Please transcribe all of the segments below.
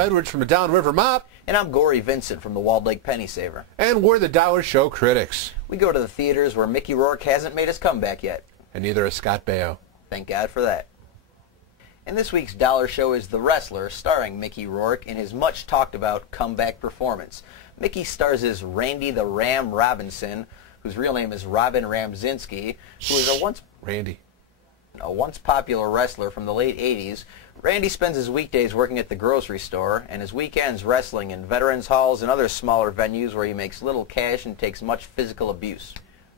Edwards from the Downriver Mop. And I'm Gory Vincent from the Walled Lake Penny Saver. And we're the Dollar Show Critics. We go to the theaters where Mickey Rourke hasn't made his comeback yet. And neither is Scott Baio. Thank God for that. And this week's Dollar Show is The Wrestler, starring Mickey Rourke in his much talked about comeback performance. Mickey stars as Randy the Ram Robinson, whose real name is Robin Ramzinski, who is a once popular wrestler from the late 80s. Randy spends his weekdays working at the grocery store and his weekends wrestling in veterans halls and other smaller venues where he makes little cash and takes much physical abuse.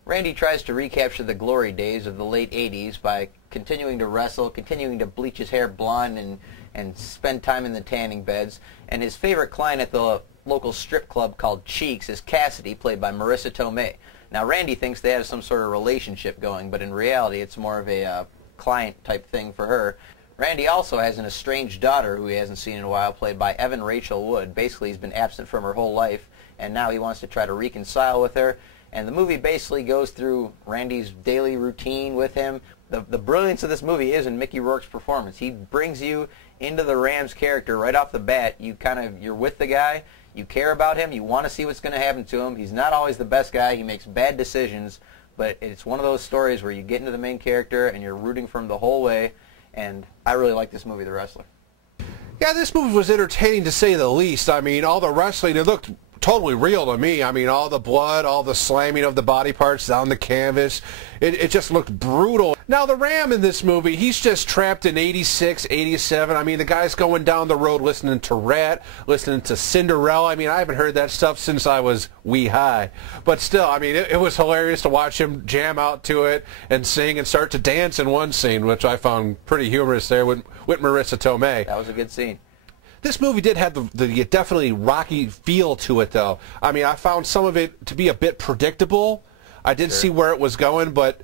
Randy tries to recapture the glory days of the late 80s by continuing to wrestle, continuing to bleach his hair blonde and spend time in the tanning beds. And his favorite client at the local strip club called Cheeks is Cassidy, played by Marissa Tomei. Now Randy thinks they have some sort of relationship going, but in reality it's more of a client type thing for her. Randy also has an estranged daughter who he hasn't seen in a while, played by Evan Rachel Wood. Basically he's been absent from her whole life and now he wants to try to reconcile with her. And the movie basically goes through Randy's daily routine with him. The brilliance of this movie is in Mickey Rourke's performance. He brings you into the Rams character right off the bat. You're with the guy, you care about him, you want to see what's going to happen to him. He's not always the best guy, he makes bad decisions, but it's one of those stories where you get into the main character and you're rooting for him the whole way. And I really like this movie, The Wrestler. Yeah, this movie was entertaining to say the least. I mean, all the wrestling, it looked totally real to me. I mean, all the blood, all the slamming of the body parts down the canvas. It just looked brutal. Now, the Ram in this movie, he's just trapped in 86, 87. I mean, the guy's going down the road listening to Rat, listening to Cinderella. I mean, I haven't heard that stuff since I was wee high. But still, I mean, it was hilarious to watch him jam out to it and sing and start to dance in one scene, which I found pretty humorous there with Marissa Tomei. That was a good scene. This movie did have the definitely rocky feel to it, though. I mean, I found some of it to be a bit predictable. I did see where it was going, but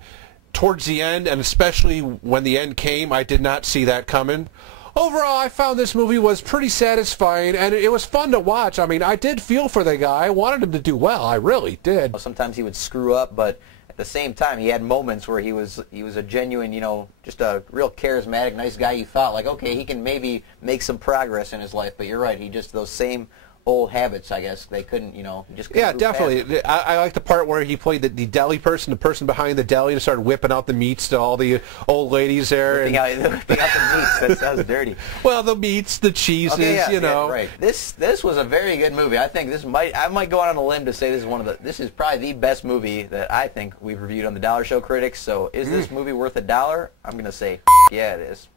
towards the end, and especially when the end came, I did not see that coming. Overall, I found this movie was pretty satisfying, and it was fun to watch. I mean, I did feel for the guy. I wanted him to do well. I really did. Sometimes he would screw up, but at the same time, he had moments where he was a genuine, just a real charismatic, nice guy. You thought, like, okay, he can maybe make some progress in his life, but you're right. He just, those same old habits, I guess, they couldn't, he just couldn't. Yeah, definitely. I like the part where he played the deli person, the person behind the deli, and started whipping out the meats to all the old ladies there. Whipping out the meats, that sounds dirty. Well, the meats, the cheeses, okay, know. Yeah, right. This was a very good movie. I think I might go out on a limb to say this is probably the best movie that I think we've reviewed on the Dollar Show Critics. So is this movie worth $1? I'm going to say, yeah, it is.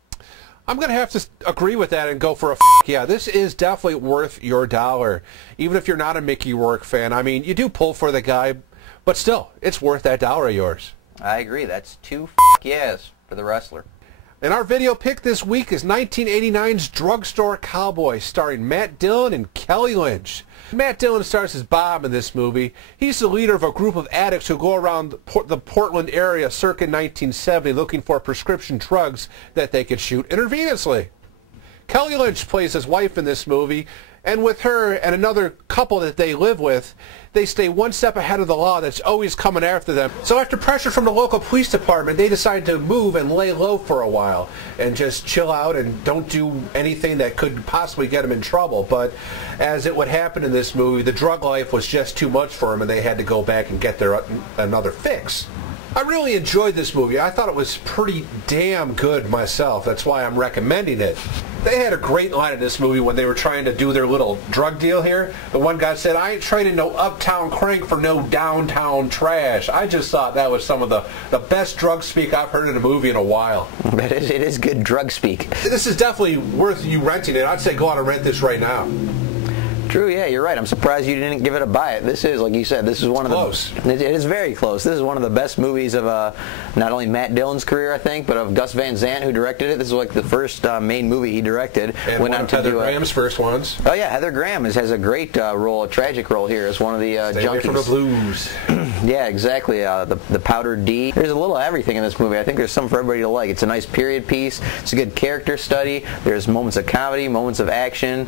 I'm going to have to agree with that and go for a yeah. This is definitely worth your dollar, even if you're not a Mickey Rourke fan. I mean, you do pull for the guy, but still, it's worth that dollar of yours. I agree. That's 2 yes for The Wrestler. And our video pick this week is 1989's Drugstore Cowboy, starring Matt Dillon and Kelly Lynch. Matt Dillon stars as Bob in this movie. He's the leader of a group of addicts who go around the Portland area circa 1970 looking for prescription drugs that they could shoot intravenously. Kelly Lynch plays his wife in this movie, and with her and another couple that they live with, they stay one step ahead of the law that's always coming after them. So after pressure from the local police department, they decide to move and lay low for a while and just chill out and don't do anything that could possibly get them in trouble. But as it would happen in this movie, the drug life was just too much for them and they had to go back and get another fix. I really enjoyed this movie. I thought it was pretty damn good myself. That's why I'm recommending it. They had a great line in this movie when they were trying to do their little drug deal here. The one guy said, "I ain't trading no uptown crank for no downtown trash." I just thought that was some of the best drug speak I've heard in a movie in a while. It is good drug speak. This is definitely worth you renting it. I'd say go out and rent this right now. True, yeah, you're right. I'm surprised you didn't give it a buy. This is, like you said, this is one of the... It is very close. This is one of the best movies of not only Matt Dillon's career, I think, but of Gus Van Sant, who directed it. This is like the first main movie he directed. And one of Heather Graham's first ones. Oh, yeah, Heather Graham has a great role, a tragic role here as one of the junkies. Stay away from the blues. Yeah, exactly. The Powder D. There's a little of everything in this movie. I think there's something for everybody to like. It's a nice period piece. It's a good character study. There's moments of comedy, moments of action.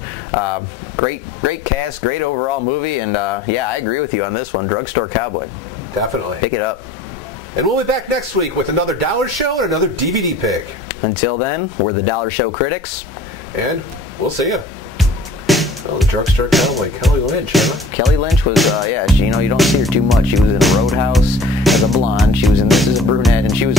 Great cast, great overall movie, and yeah, I agree with you on this one. Drugstore Cowboy. Definitely. Pick it up. And we'll be back next week with another Dollar Show and another DVD pick. Until then, we're the Dollar Show Critics. And we'll see you. Oh, the Drugstore Cowboy, Kelly Lynch, huh? Kelly Lynch was, yeah, you don't see her too much. She was in Roadhouse as a blonde. She was in this as a brunette, and she was...